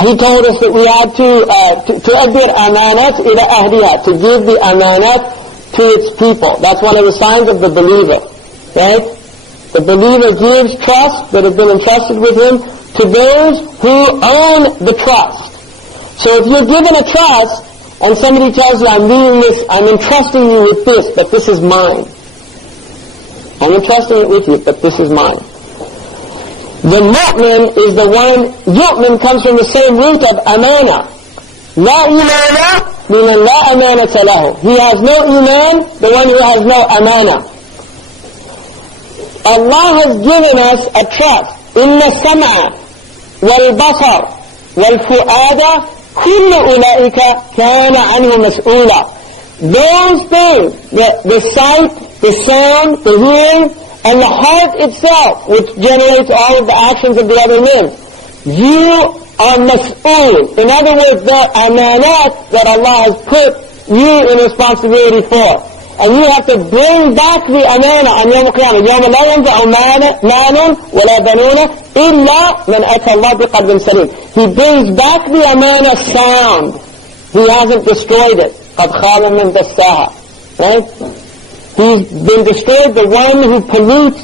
he told us that we had to تؤدي الأمانات إلى أهلها, to give the amanat to its people. That's one of the signs of the believer, right? The believer gives trust that have been entrusted with him to those who own the trust. So if you're given a trust and somebody tells you, I'm doing this, I'm entrusting you with this, but this is mine. I'm entrusting it with you, but this is mine. The mu'min is the one, yu'min comes from the same root of amana. La imana, meaning la amanata lahu. He has no iman, the one who has no amana. Allah has given us a trust. Inna sam'a wal basar wal fu'ada kullu ulaika kana anhu mas'ula. Those things, the sight, the sound, the hearing, and the heart itself, which generates all of the actions of the other limbs, you are mas'ul. In other words, the amanat that Allah has put you in responsibility for. And you have to bring back the amana on Yawm al-Qiyamah. يَوْمَ لَا يَنْفَعُ مَالٌ وَلَا بَنُونَ إِلَّا مَنْ أَتَى اللَّهَ بِقَلْبٍ سَلِيمٍ. He brings back the amana sound. He hasn't destroyed it. قَدْ خَالَ مِنْ دَسَّاهَا. Right? He's been destroyed, the one who pollutes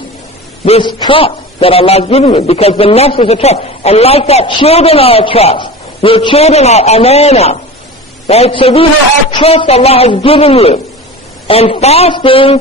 this trust that Allah has given you, because the nafs is a trust. And like that, children are a trust. Your children are amana. Right? So these are trust Allah has given you. And fasting,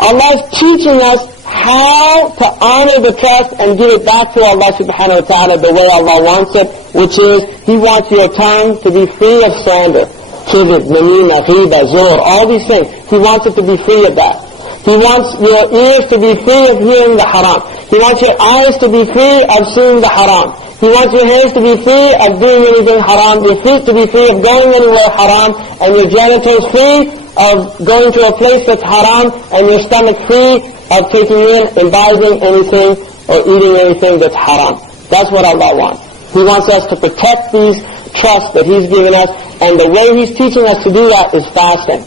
Allah is teaching us how to honor the trust and give it back to Allah subhanahu wa ta'ala the way Allah wants it, which is, He wants your tongue to be free of slander. Kidib, namima, ghiba, zur, all these things. He wants it to be free of that. He wants your ears to be free of hearing the haram. He wants your eyes to be free of seeing the haram. He wants your hands to be free of doing anything haram, your feet to be free of going anywhere haram, and your genitals free of going to a place that's haram, and your stomach free of taking in, imbibing anything or eating anything that's haram. That's what Allah wants. He wants us to protect these trusts that He's given us, and the way He's teaching us to do that is fasting.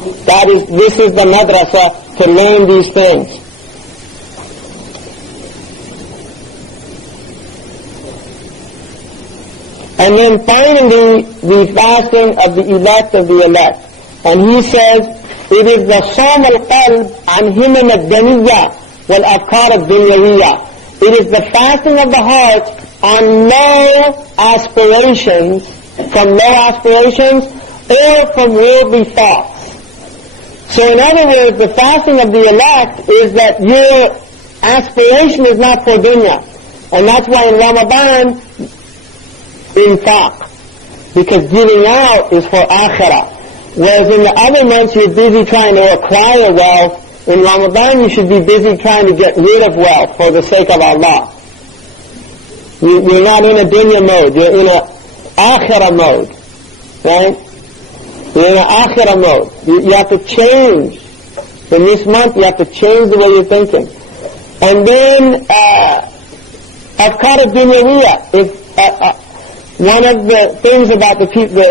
This is the madrasa to learn these things. And then finally, the fasting of the elect of the elect. And he says, it is the صوم القلب عن همم الدنية والأفكار الدنيوية. It is the fasting of the heart on low aspirations, from low aspirations, or from worldly thoughts. So in other words, the fasting of the elect is that your aspiration is not for dunya. And that's why in Ramadan, infaq, because giving out is for akhirah. Whereas in the other months you're busy trying to acquire wealth, in Ramadan you should be busy trying to get rid of wealth for the sake of Allah. You're not in a dunya mode, you're in a akhirah mode, right? You're in an akhirah mode. You have to change. In this month you have to change the way you're thinking. And then, afkar ad-dunyawiyya, one of the things about the people,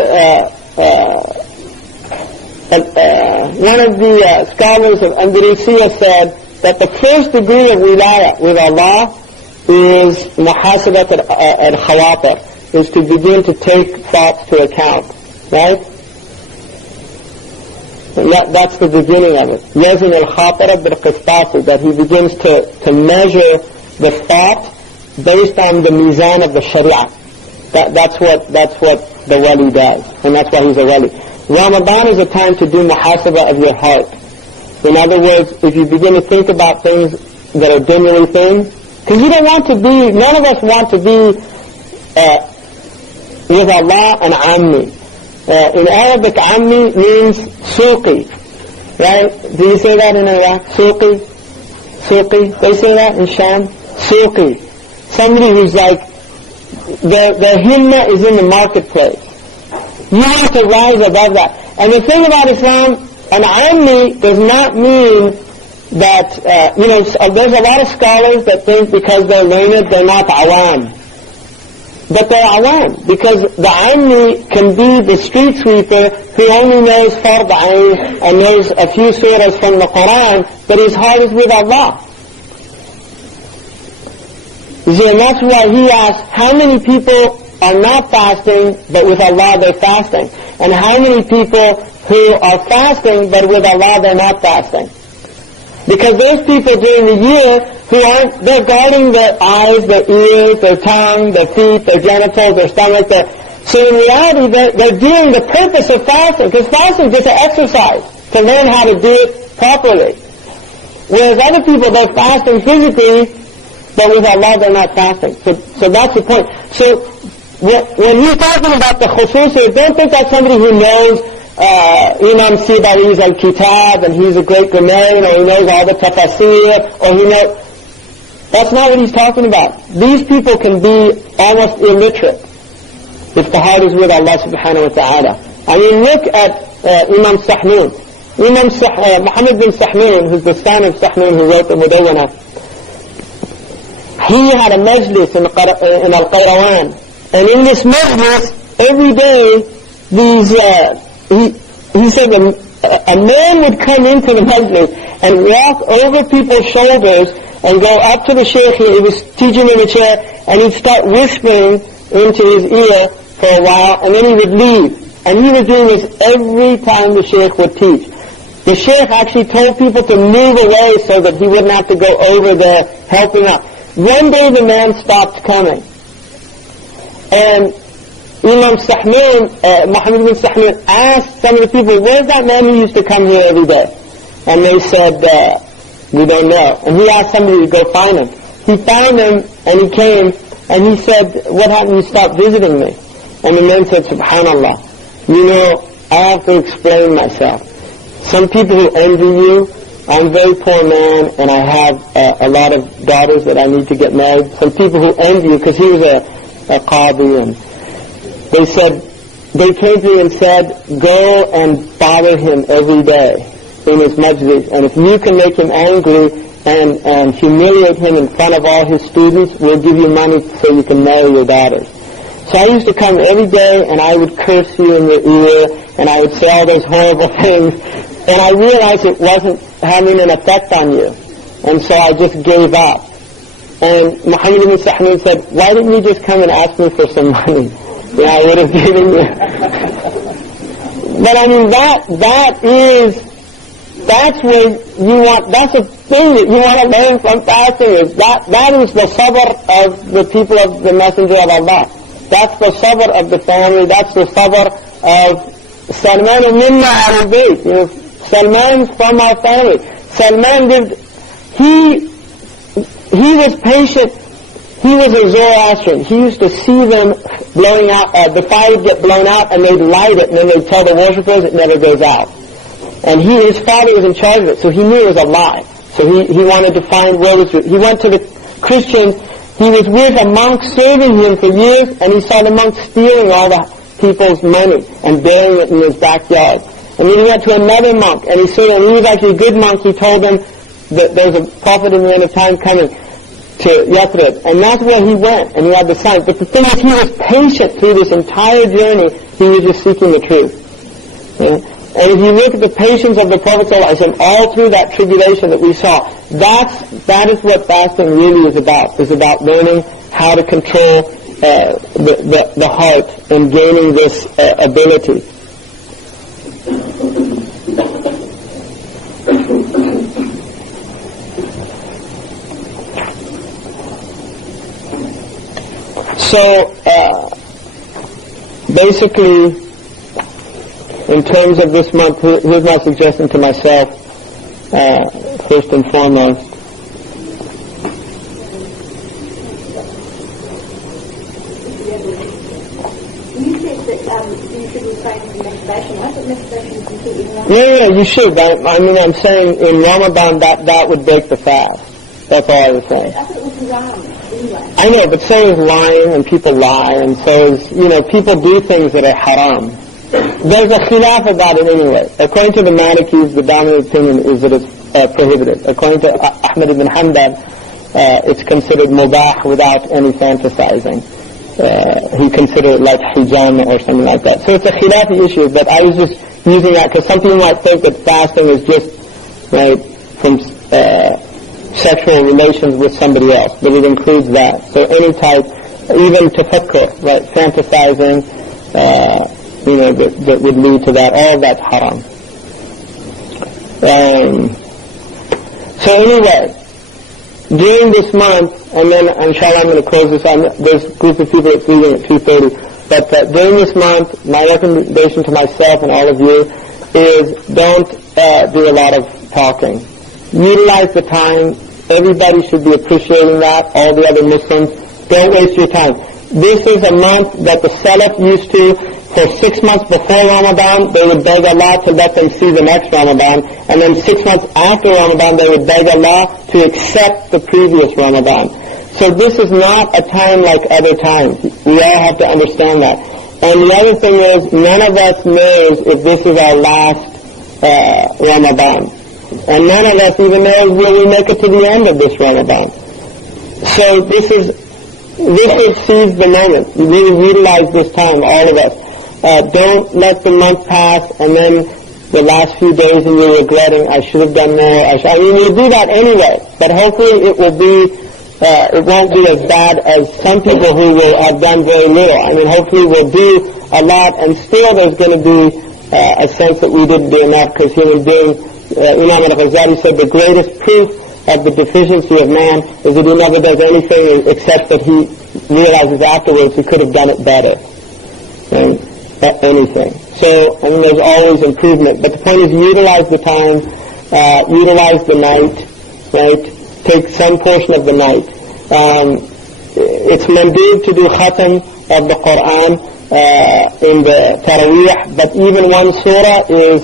one of the scholars of Andalusia said that the first degree of wilayah with Allah is muhasabat al-khawatir, is to begin to take thoughts to account, right? That's the beginning of it. Yazin al-khatira bil-qistasi, that he begins to measure the thought based on the mizan of the sharia. That's what the wali does, and that's why he's a wali. Ramadan is a time to do muhasabah of your heart. In other words, if you begin to think about things that are dunyali things, because you don't want to be, none of us want to be with Allah an ammi. In Arabic, ammi means suqi, right? Do you say that in Iraq? Suqi? Suqi? They say that in Sham? Suqi. Somebody who's like, their himma is in the marketplace. You have to rise above that. And the thing about Islam, an ammi does not mean that, there's a lot of scholars that think because they're learned, they're not awam. But they're awam, because the ammi can be the street sweeper who only knows fard ayn and knows a few surahs from the Quran, but his heart is with Allah. You see, and that's why he asked, how many people are not fasting, but with Allah they're fasting? And how many people who are fasting, but with Allah they're not fasting? Because those people during the year who aren't, they're guarding their eyes, their ears, their tongue, their feet, their genitals, their stomach, so in reality they're doing the purpose of fasting, because fasting is just an exercise to learn how to do it properly. Whereas other people, they're fasting physically, but with Allah they're not fasting. So that's the point. So when he's talking about the khususi, don't think that's somebody who knows Imam Sibari's al-Kitab and he's a great grammarian, or he knows all the tafasir, or he knows... That's not what he's talking about. These people can be almost illiterate if the heart is with Allah subhanahu wa ta'ala. I mean, look at Imam Sahnun. Muhammad bin Sahnun, who's the son of Sahnun who wrote the Mudawwana, he had a majlis in Al-Qayrawan. And in this majlis, every day, he said a man would come into the majlis and walk over people's shoulders and go up to the shaykh. He was teaching in a chair, and he'd start whispering into his ear for a while, and then he would leave. And he was doing this every time the shaykh would teach. The shaykh actually told people to move away so that he wouldn't have to go over there helping out. One day the man stopped coming. And Imam Sahnun, Muhammad bin Sahnun, asked some of the people, where's that man who used to come here every day? And they said, we don't know. And he asked somebody to go find him. He found him, and he came, and he said, what happened? You stopped visiting me. And the man said, subhanallah, you know, I have to explain myself. Some people who envy you, I'm a very poor man, and I have a lot of daughters that I need to get married. Some people who envy you, because he was a qadi, and they came to me and said, go and bother him every day in his majlis, and if you can make him angry and humiliate him in front of all his students, we'll give you money so you can marry your daughters. So I used to come every day, and I would curse you in your ear, and I would say all those horrible things, and I realized it wasn't having an effect on you, and so I just gave up. And Muhammad bin Sahnun said, why didn't you just come and ask me for some money? Yeah, I would have given you. But I mean, that's where you want, that's the thing that you want to learn from fasting, is that is the sabr of the people of the Messenger of Allah. That's the sabr of the family, that's the sabr of Salman of Minna al-Bayt. You know, Salman's from our family. Salman lived, he was patient. He was a Zoroastrian. He used to see them blowing out, the fire would get blown out, and they'd light it, and then they'd tell the worshippers it never goes out. And his father was in charge of it, so he knew it was a lie. So he wanted to find where it was. He went to the Christians. He was with a monk serving him for years, and he saw the monk stealing all the people's money and burying it in his backyard. And then he went to another monk, and he saw him. He was actually a good monk. He told them that there's a prophet in the end of time coming to Yathrib, and that's where he went, and he had the sign. But the thing is, he was patient through this entire journey. He was just seeking the truth. Yeah? And if you look at the patience of the Prophet ﷺ all through that tribulation that we saw, that is what fasting really is about. It's about learning how to control the heart and gaining this ability. So, basically, in terms of this month, here's my suggestion to myself, first and foremost. You said that you should refrain from masturbation. I thought masturbation was completely wrong. Yeah, you should. I mean, I'm saying in Ramadan that would break the fast. That's all I was saying. I thought it was haram. Anyway. I know, but so is lying, and people lie, and so is, people do things that are haram. There's a khilaf about it anyway. According to the Malikis, the dominant opinion is that it's prohibited. According to Ahmad ibn Hanbal, it's considered mubah without any fantasizing. He considered it like hijama or something like that. So it's a khilafi issue, but I was just using that because some people might think that fasting is just from sexual relations with somebody else, but it includes that. So any type even tafakkur, right, fantasizing, that would lead to that. All that's haram. So anyway, during this month, and then inshallah I'm going to close this on, there's a group of people that's leaving at 2:30, but during this month, my recommendation to myself and all of you is don't do a lot of talking. Utilize the time. Everybody should be appreciating that, all the other Muslims. Don't waste your time. This is a month that the Salaf used to, for 6 months before Ramadan, they would beg Allah to let them see the next Ramadan, and then 6 months after Ramadan, they would beg Allah to accept the previous Ramadan. So this is not a time like other times. We all have to understand that. And the other thing is, none of us knows if this is our last Ramadan. And none of us even knows will we make it to the end of this Ramadan. So this is seize the moment. You really utilize this time, all of us. Don't let the month pass and then the last few days and you're regretting, I should have done more. We'll do that anyway, but hopefully it won't be as bad as some people who will have done very little. Hopefully we'll do a lot, and still there's going to be a sense that we didn't do enough, because human beings, Imam Ghazali said, the greatest proof of the deficiency of man is that he never does anything except that he realizes afterwards he could have done it better. Anything. So, there's always improvement. But the point is, utilize the time, utilize the night, right? Take some portion of the night. It's mandub to do khatam of the Quran in the Taraweeh, but even one surah is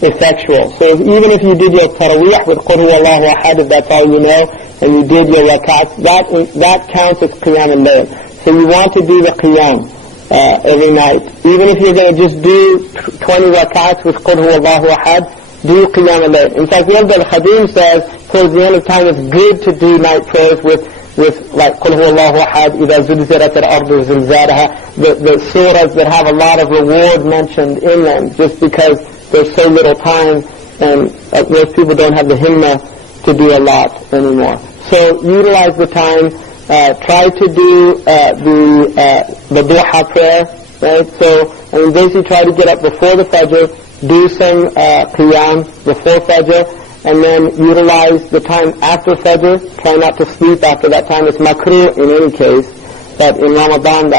effectual. So even if you did your Taraweeh with Qul Huwallahu Ahad, if that's all you know, and you did your rakats, that counts as Qiyam al-Layl. So you want to do the Qiyam every night. Even if you're going to just do 20 rakats with Qul Huwallahu Ahad, do Qiyam al-Layl. In fact, the Al-Khadim says, towards the end of time, it's good to do night prayers with like Qul Huwallahu Ahad, إِذَا زُلْزِلَتِ الْأَرْضُ زِلْزَالَهَا, the surahs that have a lot of reward mentioned in them, just because there's so little time, and most people don't have the himmah to do a lot anymore. So utilize the time. Try to do the duha prayer, right? So basically try to get up before the Fajr, do some qiyam before Fajr, and then utilize the time after Fajr. Try not to sleep after that time. It's makruh in any case, but in Ramadan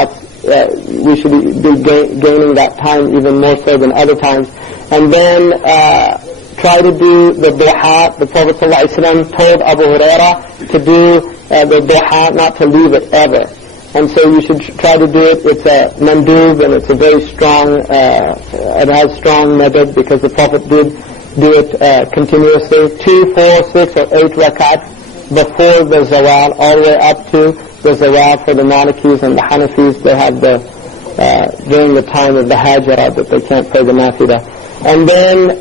we should be gaining that time even more so than other times. And then try to do the duha. The Prophet ﷺ told Abu Huraira to do the duha, not to leave it ever. And so you should try to do it. It's a mandub, and it's a very strong, it has strong madad, because the Prophet did do it continuously, 2, 4, 6, or 8 rakats before the zawal, all the way up to the zawal for the Malikis and the Hanafis. They have during the time of the Hajjara, that they can't pray the Nafilah. And then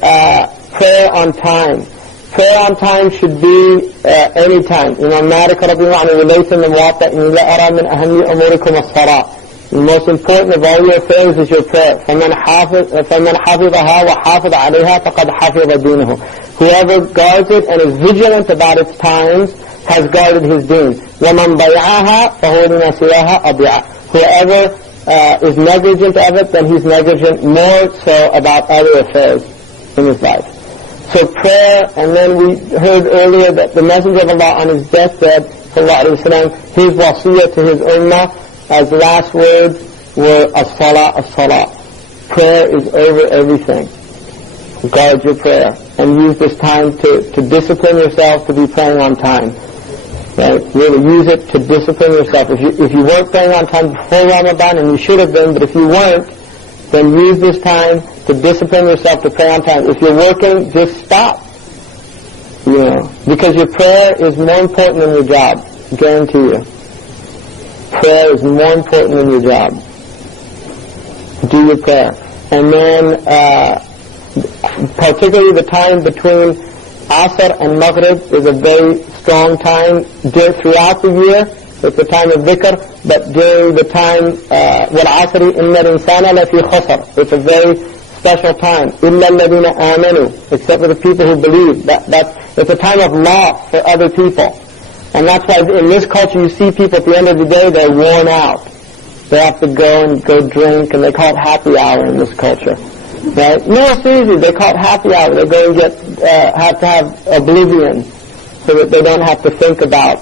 prayer on time. Prayer on time should be any time. Imam Malik radiyallahu anhu relates in the Muwatta, إِنْ لَا أَرَى مِنْ أَهَمِّ أُمُورِكُمْ الصَّلَاةِ. The most important of all your affairs is your prayer. فَمَنْ حَافِظَهَا وَحَافِظَ عَلَيْهَا فَقَدْ حَفِظَ دِينَهُ. Whoever guards it and is vigilant about its times has guarded his deen. وَمَنْ ضَيْعَهَا فَهُوَ لِمَا سِوَاهَا أَضِيعَ. Whoever is negligent of it, then he's negligent more so about other affairs in his life. So prayer, and then we heard earlier that the Messenger of Allah on his deathbed, sallallahu alaihi wasallam, his wasiyah to his ummah, as the last words were as-salah, as-salah. Prayer is over everything. Guard your prayer, and use this time to discipline yourself to be praying on time. Right? Really use it to discipline yourself. If you weren't praying on time before Ramadan, and you should have been, but if you weren't, then use this time to discipline yourself to pray on time. If you're working, just stop. Because your prayer is more important than your job. I guarantee you. Prayer is more important than your job. Do your prayer. And then, particularly the time between Asr and Maghrib is a very strong time throughout the year. It's the time of dhikr, but during the time, وَالْعَصْرِ إِنَّ الْإِنسَانَ لَفِي خَسْرٍ. It's a very special time. إِلَّا الَّذِينَ آمَنُوا. Except for the people who believe. It's a time of loss for other people. And that's why in this culture you see people at the end of the day, they're worn out. They have to go drink, and they call it happy hour in this culture. Right? No, seriously, they call it happy hour. They go and have to have oblivion so that they don't have to think about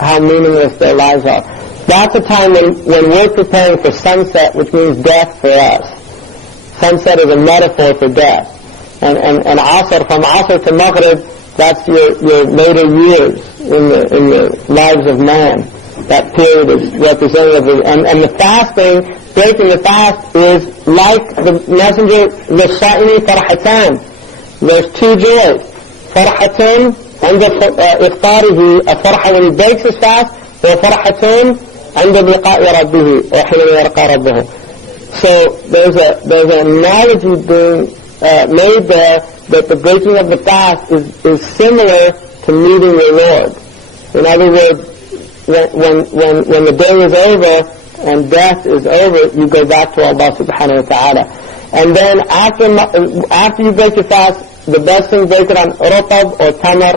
how meaningless their lives are. That's a time when we're preparing for sunset, which means death for us. Sunset is a metaphor for death. And Asr, from Asr to Maghrib, that's your later years in the lives of man. That period is representative. And the fasting, breaking the fast, is like the messenger, لِلصَّائِمِ فَرْحَتَانِ. There's two joys. فَرْحَةٌ عند إفطاره, a farha when he breaks his fast, وَفَرْحَةٌ عند لقاء ربه, وحين يلقى ربه. So there's an analogy being made there that the breaking of the fast is similar to meeting your Lord. In other words, when the day is over and death is over, you go back to Allah subhanahu wa ta'ala. And then after you break your fast, the best thing, break it on rutab or tamar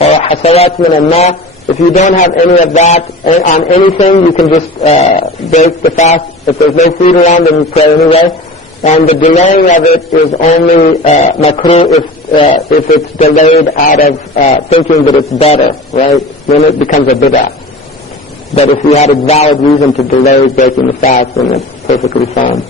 or hasawat min al-ma. If you don't have any of that on anything, you can just break the fast. If there's no food around, then you pray anyway. And the delaying of it is only makruh if it's delayed out of thinking that it's better, right? Then it becomes a bid'ah. But if you had a valid reason to delay breaking the fast, then it's perfectly fine.